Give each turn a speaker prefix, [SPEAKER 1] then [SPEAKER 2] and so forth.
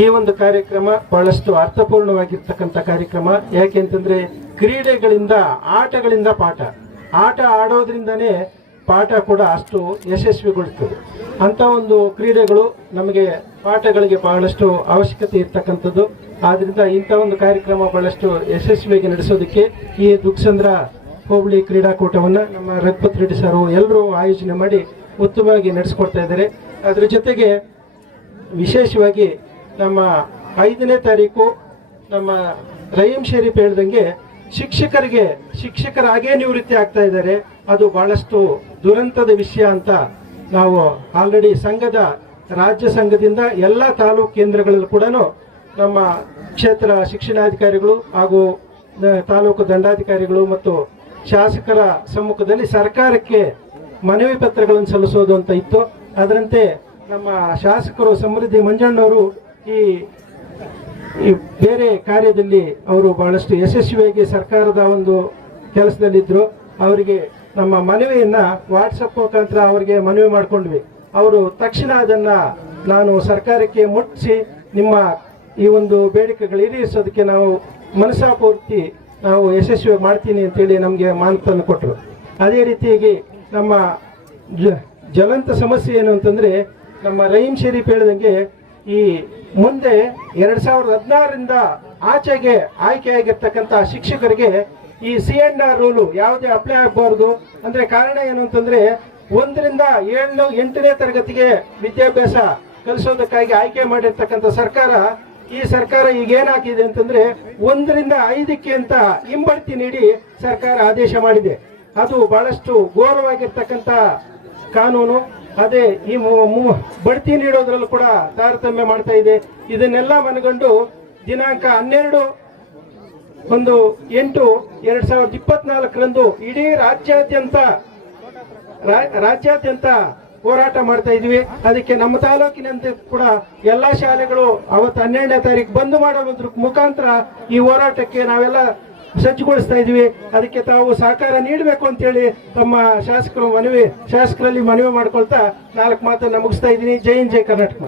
[SPEAKER 1] ಈ ಒಂದು ಕಾರ್ಯಕ್ರಮ ಬಹಳಷ್ಟು ಅರ್ಥಪೂರ್ಣವಾಗಿರ್ತಕ್ಕಂಥ ಕಾರ್ಯಕ್ರಮ. ಯಾಕೆಂತಂದ್ರೆ ಕ್ರೀಡೆಗಳಿಂದ, ಆಟಗಳಿಂದ ಪಾಠ. ಆಟ ಆಡೋದ್ರಿಂದನೇ ಪಾಠ ಕೂಡ ಅಷ್ಟು ಯಶಸ್ವಿಗೊಳ್ತದೆ. ಅಂತ ಒಂದು ಕ್ರೀಡೆಗಳು ನಮಗೆ ಪಾಠಗಳಿಗೆ ಬಹಳಷ್ಟು ಅವಶ್ಯಕತೆ ಇರ್ತಕ್ಕಂಥದ್ದು. ಆದ್ರಿಂದ ಇಂಥ ಒಂದು ಕಾರ್ಯಕ್ರಮ ಬಹಳಷ್ಟು ಯಶಸ್ವಿಯಾಗಿ ನಡೆಸೋದಕ್ಕೆ ಈ ದುಗ್ಸಂದ್ರ ಹೋಬಳಿ ಕ್ರೀಡಾಕೂಟವನ್ನು ನಮ್ಮ ರಘುಪತ್ ರೆಡ್ಡಿ ಸರ್ ಎಲ್ಲರೂ ಆಯೋಜನೆ ಮಾಡಿ ಉತ್ತಮವಾಗಿ ನಡೆಸ್ಕೊಡ್ತಾ ಇದ್ದಾರೆ. ಅದರ ಜೊತೆಗೆ ವಿಶೇಷವಾಗಿ ನಮ್ಮ ಐದನೇ ತಾರೀಕು ನಮ್ಮ ರಹೀಂ ಶರೀಫ್ ಹೇಳ್ದಂಗೆ ಶಿಕ್ಷಕರಿಗೆ, ಶಿಕ್ಷಕರಾಗೇ ನಿವೃತ್ತಿ ಆಗ್ತಾ ಇದ್ದಾರೆ. ಅದು ಬಹಳಷ್ಟು ದುರಂತದ ವಿಷಯ ಅಂತ ನಾವು ಆಲ್ರೆಡಿ ಸಂಘದ, ರಾಜ್ಯ ಸಂಘದಿಂದ ಎಲ್ಲ ತಾಲೂಕು ಕೇಂದ್ರಗಳಲ್ಲೂ ಕೂಡ ನಮ್ಮ ಕ್ಷೇತ್ರ ಶಿಕ್ಷಣಾಧಿಕಾರಿಗಳು ಹಾಗೂ ತಾಲೂಕು ದಂಡಾಧಿಕಾರಿಗಳು ಮತ್ತು ಶಾಸಕರ ಸಮ್ಮುಖದಲ್ಲಿ ಸರ್ಕಾರಕ್ಕೆ ಮನವಿ ಪತ್ರಗಳನ್ನು ಸಲ್ಲಿಸೋದು ಅಂತ ಇತ್ತು. ಅದರಂತೆ ನಮ್ಮ ಶಾಸಕರು ಸಮೃದ್ಧಿ ಮಂಜಣ್ಣವರು ಈ ಈ ಬೇರೆ ಕಾರ್ಯದಲ್ಲಿ ಅವರು ಬಹಳಷ್ಟು ಯಶಸ್ವಿಯಾಗಿ ಸರ್ಕಾರದ ಒಂದು ಕೆಲಸದಲ್ಲಿದ್ದರು ಅವರಿಗೆ ನಮ್ಮ ಮನವಿಯನ್ನು ವಾಟ್ಸಪ್ ಮುಖಾಂತರ ಅವರಿಗೆ ಮನವಿ ಮಾಡಿಕೊಂಡ್ವಿ. ಅವರು ತಕ್ಷಣ ಅದನ್ನು ನಾನು ಸರ್ಕಾರಕ್ಕೆ ಮುಟ್ಟಿಸಿ ನಿಮ್ಮ ಈ ಒಂದು ಬೇಡಿಕೆಗಳು ಈಡೇರಿಸೋದಕ್ಕೆ ನಾವು ಮನಸ್ಸಾಪೂರ್ತಿ ನಾವು ಯಶಸ್ವಿ ಮಾಡ್ತೀನಿ ಅಂತೇಳಿ ನಮಗೆ ಮಾನತನ್ನು ಕೊಟ್ಟರು ಅದೇ ರೀತಿಯಾಗಿ ನಮ್ಮ ಜ್ವಲಂತ ಸಮಸ್ಯೆ ಏನು ಅಂತಂದರೆ ನಮ್ಮ ರಹೀಂ ಶರೀಫ್ ಹೇಳಿದಂಗೆ ಈ ಮುಂದೆ ಎರಡ್ ಸಾವಿರದ ಹದಿನಾರರಿಂದ ಆಚೆಗೆ ಆಯ್ಕೆಯಾಗಿರ್ತಕ್ಕಂಥ ಶಿಕ್ಷಕರಿಗೆ ಈ ಸಿ ಎನ್ ಆರ್ ರೂಲು ಯಾವುದೇ ಅಪ್ಲೈ ಆಗಬಾರ್ದು. ಅಂದ್ರೆ ಕಾರಣ ಏನು ಅಂತಂದ್ರೆ ಒಂದರಿಂದ ಏಳು, ಎಂಟನೇ ತರಗತಿಗೆ ವಿದ್ಯಾಭ್ಯಾಸ ಕಲಿಸೋದಕ್ಕಾಗಿ ಆಯ್ಕೆ ಮಾಡಿರ್ತಕ್ಕಂಥ ಸರ್ಕಾರ, ಈ ಸರ್ಕಾರ ಈಗ ಏನಾಗಿದೆ ಅಂತಂದ್ರೆ ಒಂದರಿಂದ ಐದಕ್ಕೆ ಅಂತ ಹಿಂಬಡ್ತಿ ನೀಡಿ ಸರ್ಕಾರ ಆದೇಶ ಮಾಡಿದೆ. ಅದು ಬಹಳಷ್ಟು ಘೋರವಾಗಿರ್ತಕ್ಕಂಥ ಕಾನೂನು. ಅದೇ ಈ ಬಡ್ತಿ ನೀಡೋದ್ರಲ್ಲೂ ಕೂಡ ತಾರತಮ್ಯ ಮಾಡ್ತಾ ಇದೆ. ಇದನ್ನೆಲ್ಲ ಮನಗಂಡು ದಿನಾಂಕ ಹನ್ನೆರಡು ಒಂದು ಎಂಟು ಎರಡ್ ಸಾವಿರದ ಇಪ್ಪತ್ನಾಲ್ಕರಂದು ಇಡೀ ರಾಜ್ಯಾದ್ಯಂತ ರಾಜ್ಯಾದ್ಯಂತ ಹೋರಾಟ ಮಾಡ್ತಾ ಇದ್ವಿ. ಅದಕ್ಕೆ ನಮ್ಮ ತಾಲೂಕಿನಂತೆ ಕೂಡ ಎಲ್ಲಾ ಶಾಲೆಗಳು ಅವತ್ತು ಹನ್ನೆರಡನೇ ತಾರೀಕು ಬಂದ್ ಮಾಡೋದ್ರ ಮುಖಾಂತರ ಈ ಹೋರಾಟಕ್ಕೆ ನಾವೆಲ್ಲ ಸಜ್ಜುಗೊಳಿಸ್ತಾ ಇದ್ದೀವಿ. ಅದಕ್ಕೆ ತಾವು ಸಹಕಾರ ನೀಡಬೇಕು ಅಂತೇಳಿ ತಮ್ಮ ಶಾಸಕರು ಮನವಿ ಶಾಸಕರಲ್ಲಿ ಮನವಿ ಮಾಡ್ಕೊಳ್ತಾ ನಾಲ್ಕು ಮಾತನ್ನ ಮುಗಿಸ್ತಾ ಇದ್ದೀನಿ. ಜೈ ಹಿಂದ್, ಜೈ ಕರ್ನಾಟಕ.